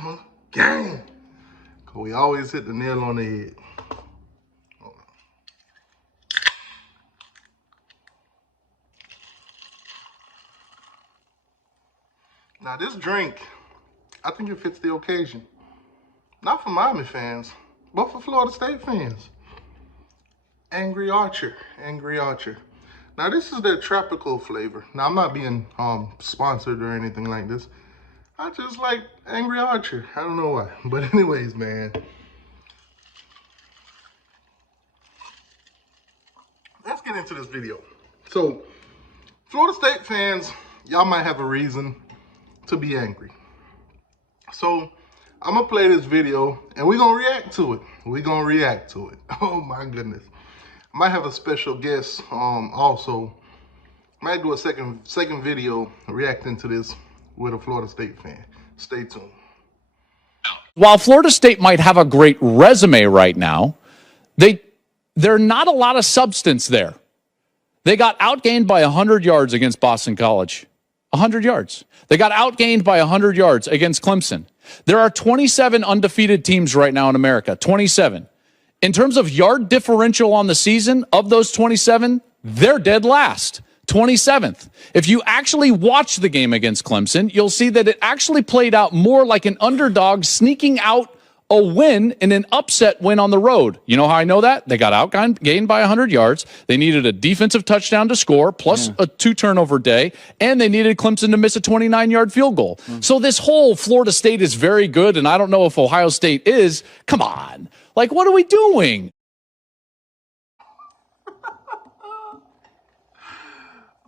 Bama gang. Cause we always hit the nail on the head. Now this drink, I think it fits the occasion. Not for Miami fans, but for Florida State fans. Angry Archer, Angry Archer. Now this is their tropical flavor. Now I'm not being sponsored or anything like this. I just like Angry Archer. I don't know why. But anyways, man. Let's get into this video. So, Florida State fans, y'all might have a reason to be angry. So, I'm gonna play this video and we're gonna react to it. We're gonna react to it. Oh my goodness. I might have a special guest also. Might do a second video reacting to this with a Florida State fan. Stay tuned. While Florida State might have a great resume right now, there's not a lot of substance there. They got outgained by 100 yards against Boston College. 100 yards. They got outgained by 100 yards against Clemson. There are 27 undefeated teams right now in America. 27. In terms of yard differential on the season, of those 27, they're dead last. 27th. If you actually watch the game against Clemson, you'll see that it actually played out more like an underdog sneaking out a win in an upset win on the road. You know how I know that? They got outgained by 100 yards. They needed a defensive touchdown to score, plus a 2-turnover day, and they needed Clemson to miss a 29-yard field goal. So this whole Florida State is very good, and I don't know if Ohio State is. Come on. Like, what are we doing?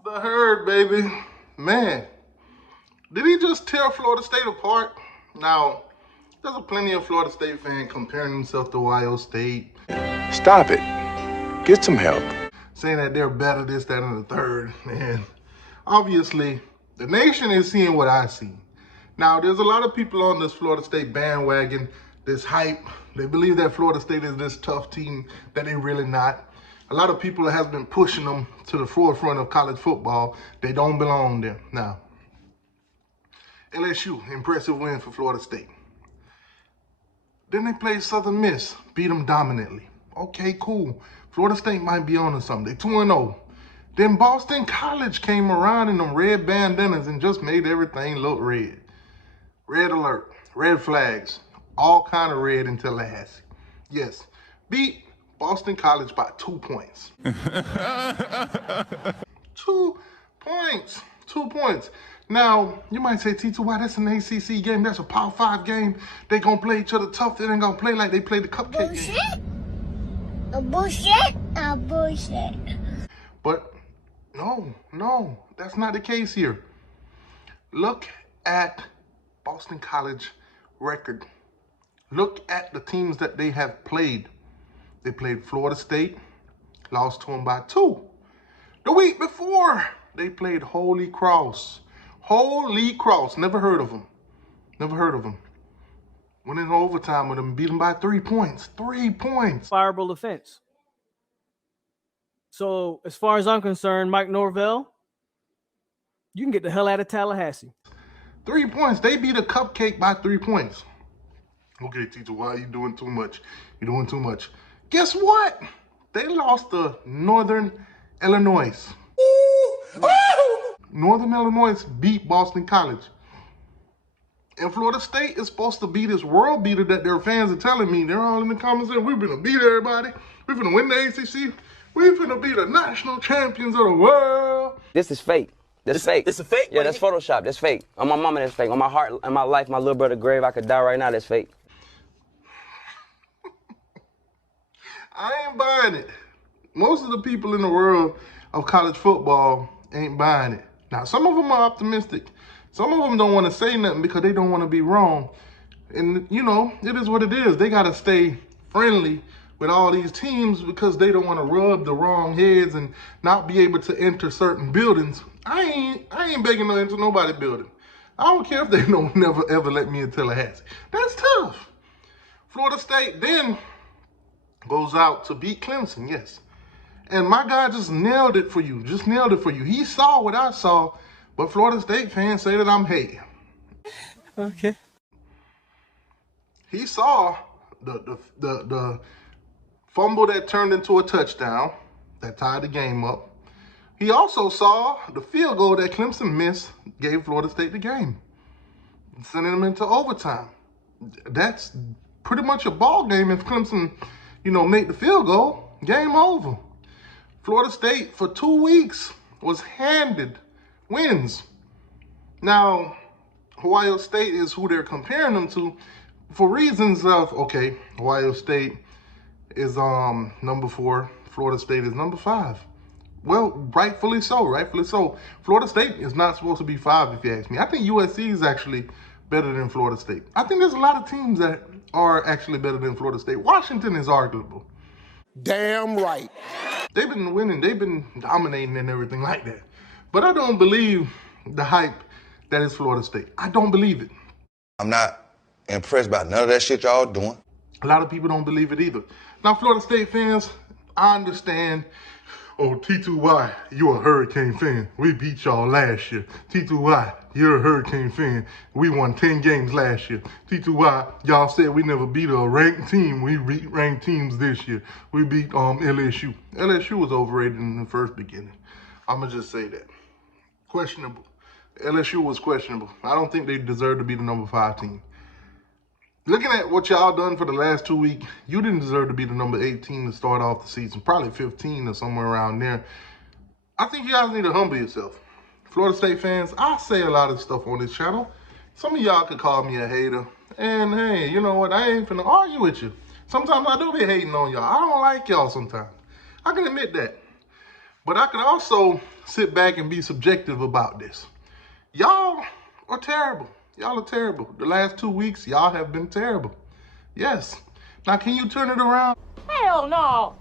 The herd, baby. Man, did he just tear Florida State apart? Now, there's plenty of Florida State fans comparing themselves to Ohio State. Stop it. Get some help. Saying that they're better, this, that, and the third. And obviously, the nation is seeing what I see. Now, there's a lot of people on this Florida State bandwagon, this hype. They believe that Florida State is this tough team that they're really not. A lot of people have been pushing them to the forefront of college football. They don't belong there. Now, LSU, impressive win for Florida State. Then they played Southern Miss, beat them dominantly. Okay, cool. Florida State might be on to something. They 2-0. Then Boston College came around in them red bandanas and just made everything look red. Red alert, red flags, all kind of red in Tallahassee. Yes, beat Boston College by 2 points. 2 points. 2 points. Now, you might say, T2, that's an ACC game. That's a Power 5 game. They going to play each other tough. They ain't going to play like they played the cupcake game. Bullshit. But no, that's not the case here. Look at Boston College record. Look at the teams that they have played. They played Florida State, lost to them by 2. The week before, they played Holy Cross. Holy Cross, never heard of them. Never heard of them. Went in overtime with them, beat them by 3 points. 3 points. Fireable offense. So, as far as I'm concerned, Mike Norvell, you can get the hell out of Tallahassee. 3 points. They beat a cupcake by 3 points. Okay, teacher, why are you doing too much? You're doing too much. Guess what? They lost to Northern Illinois. Northern Illinois beat Boston College. And Florida State is supposed to be this world beater that their fans are telling me. They're all in the comments saying, we're going to beat everybody. We're going to win the ACC. We're going to be the national champions of the world. This is fake. This fake. This a fake? Yeah, that's Photoshop. That's fake. On my mama, that's fake. On my heart, on my life, my little brother grave, I could die right now. That's fake. I ain't buying it. Most of the people in the world of college football ain't buying it. Now, some of them are optimistic. Some of them don't want to say nothing because they don't want to be wrong. And, you know, it is what it is. They got to stay friendly with all these teams because they don't want to rub the wrong heads and not be able to enter certain buildings. I ain't begging to enter nobody's building. I don't care if they don't never ever let me in Tallahassee. That's tough. Florida State then goes out to beat Clemson, yes. And my guy just nailed it for you. Just nailed it for you. He saw what I saw, but Florida State fans say that I'm hating. Okay. He saw the fumble that turned into a touchdown that tied the game up. He also saw the field goal that Clemson missed, gave Florida State the game, sending them into overtime. That's pretty much a ball game if Clemson, make the field goal. Game over. Florida State for 2 weeks was handed wins. Now, Ohio State is who they're comparing them to for reasons of, okay, Ohio State is number 4, Florida State is number 5. Well, rightfully so. Florida State is not supposed to be 5 if you ask me. I think USC is actually better than Florida State. I think there's a lot of teams that are actually better than Florida State. Washington is arguable. Damn right. They've been winning. They've been dominating and everything like that. But I don't believe the hype that is Florida State. I don't believe it. I'm not impressed by none of that shit y'all doing. A lot of people don't believe it either. Now, Florida State fans, I understand. Oh, T2Y, you're a Hurricane fan. We beat y'all last year. T2Y, you're a Hurricane fan. We won 10 games last year. T2Y, y'all said we never beat a ranked team. We beat ranked teams this year. We beat LSU. LSU was overrated in the first beginning. I'm going to just say that. Questionable. LSU was questionable. I don't think they deserve to be the number 5 team. Looking at what y'all done for the last 2 weeks, you didn't deserve to be the number 18 to start off the season. Probably 15 or somewhere around there. I think you guys need to humble yourself. Florida State fans, I say a lot of stuff on this channel. Some of y'all could call me a hater. And hey, you know what? I ain't finna argue with you. Sometimes I do be hating on y'all. I don't like y'all sometimes. I can admit that. But I can also sit back and be subjective about this. Y'all are terrible. Y'all are terrible. The last 2 weeks, y'all have been terrible. Yes. Now, can you turn it around? Hell no.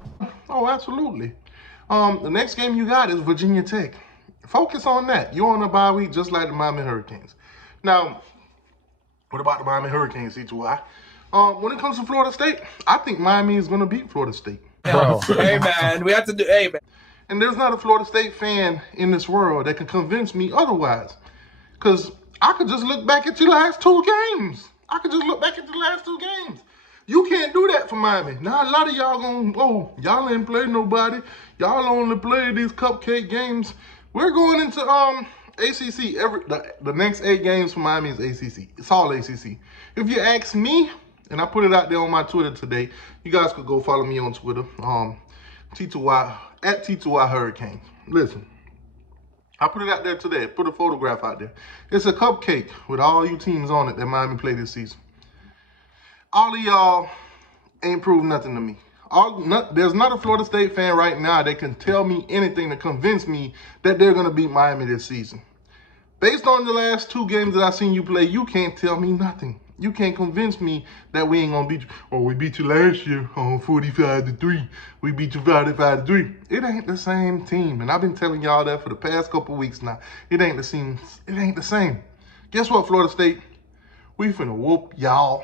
Oh, absolutely. The next game you got is Virginia Tech. Focus on that. You're on a bye week just like the Miami Hurricanes. Now, what about the Miami Hurricanes, C2I? When it comes to Florida State, I think Miami is going to beat Florida State. Bro. Hey, man, we have to do, hey, man. And there's not a Florida State fan in this world that can convince me otherwise. Because I could just look back at your last 2 games. You can't do that for Miami. Now, a lot of y'all y'all ain't play nobody. Y'all only play these cupcake games. We're going into ACC. The next 8 games for Miami is ACC. It's all ACC. If you ask me, and I put it out there on my Twitter today, you guys could go follow me on Twitter, T2Y, at T2Y Hurricanes. Listen. I put it out there today. Put a photograph out there. It's a cupcake with all you teams on it that Miami played this season. All of y'all ain't proved nothing to me. There's not a Florida State fan right now that can tell me anything to convince me that they're going to beat Miami this season. Based on the last 2 games that I've seen you play, you can't tell me nothing. You can't convince me that we ain't going to beat you. Oh, we beat you last year on 45-3. We beat you 45-3. It ain't the same team. And I've been telling y'all that for the past couple weeks now. It ain't the same. Guess what, Florida State? We finna whoop y'all.